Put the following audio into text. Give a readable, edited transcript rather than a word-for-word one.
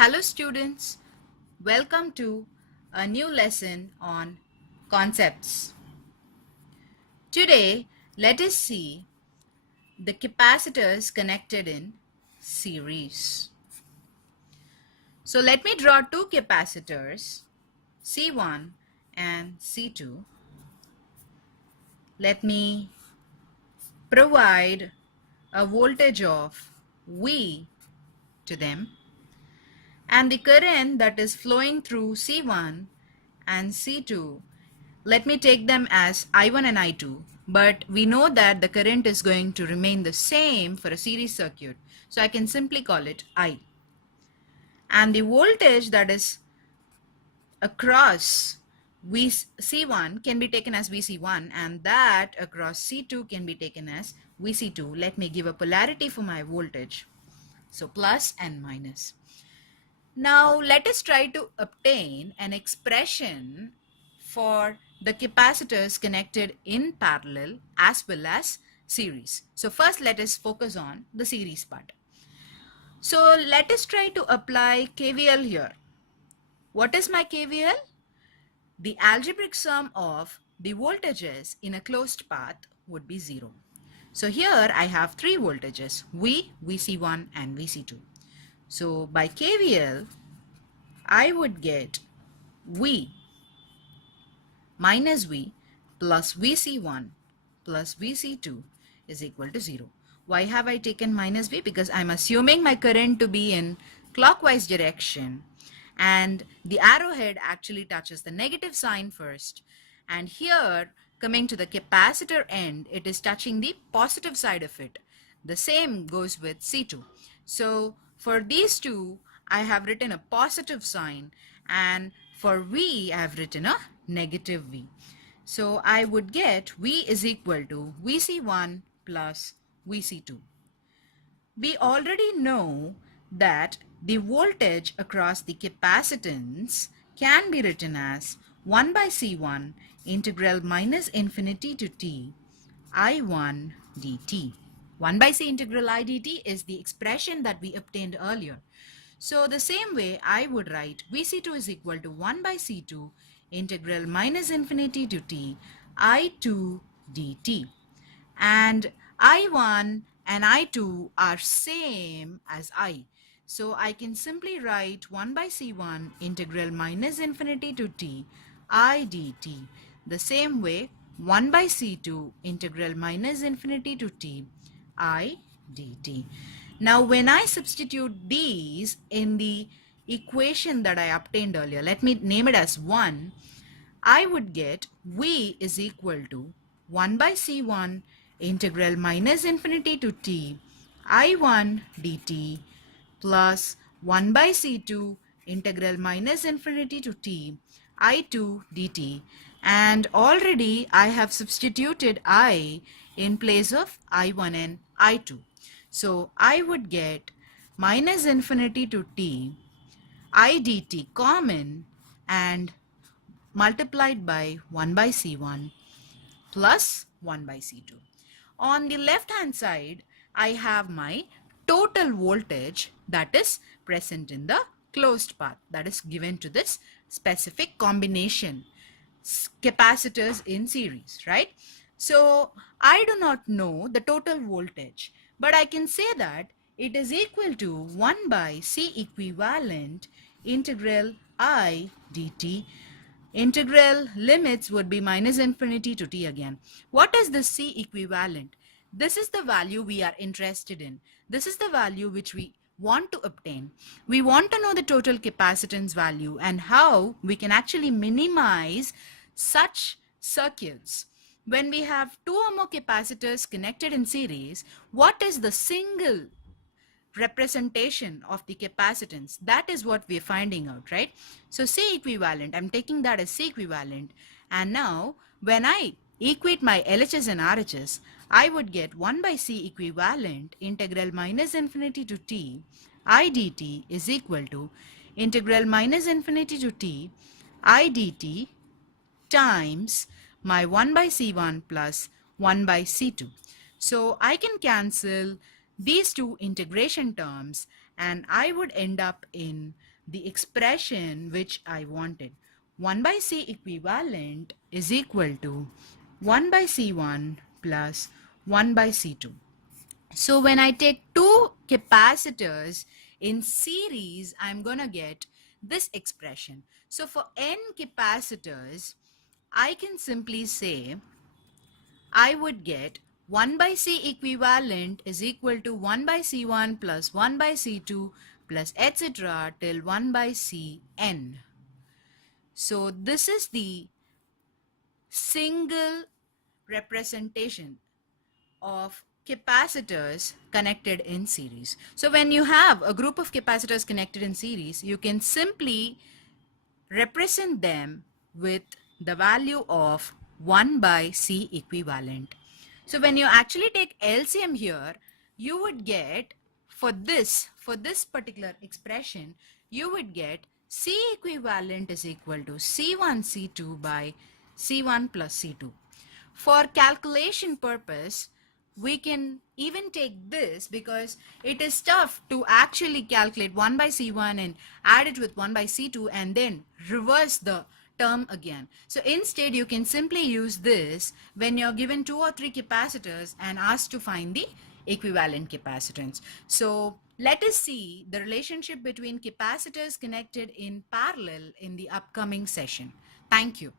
Hello students, welcome to a new lesson on concepts. Today let us see the capacitors connected in series. So let me draw two capacitors C1 and C2. Let me provide a voltage of V to them, and the current that is flowing through C1 and C2, let me take them as I1 and I2, but we know that the current is going to remain the same for a series circuit, so I can simply call it I. And the voltage that is across C1 can be taken as VC1, and that across C2 can be taken as VC2. Let me give a polarity for my voltage, so plus and minus. Now let us try to obtain an expression for the capacitors connected in parallel as well as series. So first let us focus on the series part. So let us try to apply KVL here. What is my KVL? The algebraic sum of the voltages in a closed path would be 0. So here I have three voltages, V, VC1 and VC2. So by KVL, I would get V minus V plus VC1 plus VC2 is equal to 0. Why have I taken minus V? Because I'm assuming my current to be in clockwise direction, and the arrowhead actually touches the negative sign first, and here coming to the capacitor end, it is touching the positive side of it. The same goes with C2. So for these two, I have written a positive sign, and for V, I have written a negative V. So I would get V is equal to VC1 plus VC2. We already know that the voltage across the capacitance can be written as 1 by C1 integral minus infinity to t I1 dt. 1 by C integral I dt is the expression that we obtained earlier. So the same way I would write VC2 is equal to 1 by C2 integral minus infinity to t I2 dt. And I1 and I2 are same as I. So I can simply write 1 by C1 integral minus infinity to t I dt. The same way 1 by C2 integral minus infinity to t I dt. Now when I substitute these in the equation that I obtained earlier, let me name it as 1, I would get V is equal to 1 by C1 integral minus infinity to t I1 dt plus 1 by C2 integral minus infinity to t I2 dt, and already I have substituted I in place of I1 and I2. So I would get minus infinity to t I dt common and multiplied by 1 by C1 plus 1 by C2. On the left hand side, I have my total voltage that is present in the closed path, that is given to this specific combination capacitors in series, right? So I do not know the total voltage, but I can say that it is equal to 1 by C equivalent integral I dt. Integral limits would be minus infinity to t again. What is the C equivalent? This is the value we are interested in. This is the value which we want to obtain. We want to know the total capacitance value and how we can actually minimize such circuits. When we have two or more capacitors connected in series, what is the single representation of the capacitance? That is what we're finding out, right? So C equivalent, I'm taking that as C equivalent, and now when I equate my LHS and RHS, I would get 1 by C equivalent integral minus infinity to t I dt is equal to integral minus infinity to t I dt times my 1 by C1 plus 1 by C2. So I can cancel these two integration terms and I would end up in the expression which I wanted. 1 by C equivalent is equal to 1 by C1 plus 1 by C2. So when I take two capacitors in series, I'm going to get this expression. So for n capacitors, I can simply say I would get 1 by C equivalent is equal to 1 by C1 plus 1 by C2 plus etc. till 1 by Cn. So this is the single representation of capacitors connected in series. So when you have a group of capacitors connected in series, you can simply represent them with the value of 1 by C equivalent. So when you actually take LCM here, you would get for this particular expression, you would get C equivalent is equal to C1 C2 by C1 plus C2. For calculation purpose, we can even take this because it is tough to actually calculate 1 by C1 and add it with 1 by C2 and then reverse the term again. So instead you can simply use this when you're given 2 or 3 capacitors and asked to find the equivalent capacitance. So let us see the relationship between capacitors connected in parallel in the upcoming session. Thank you.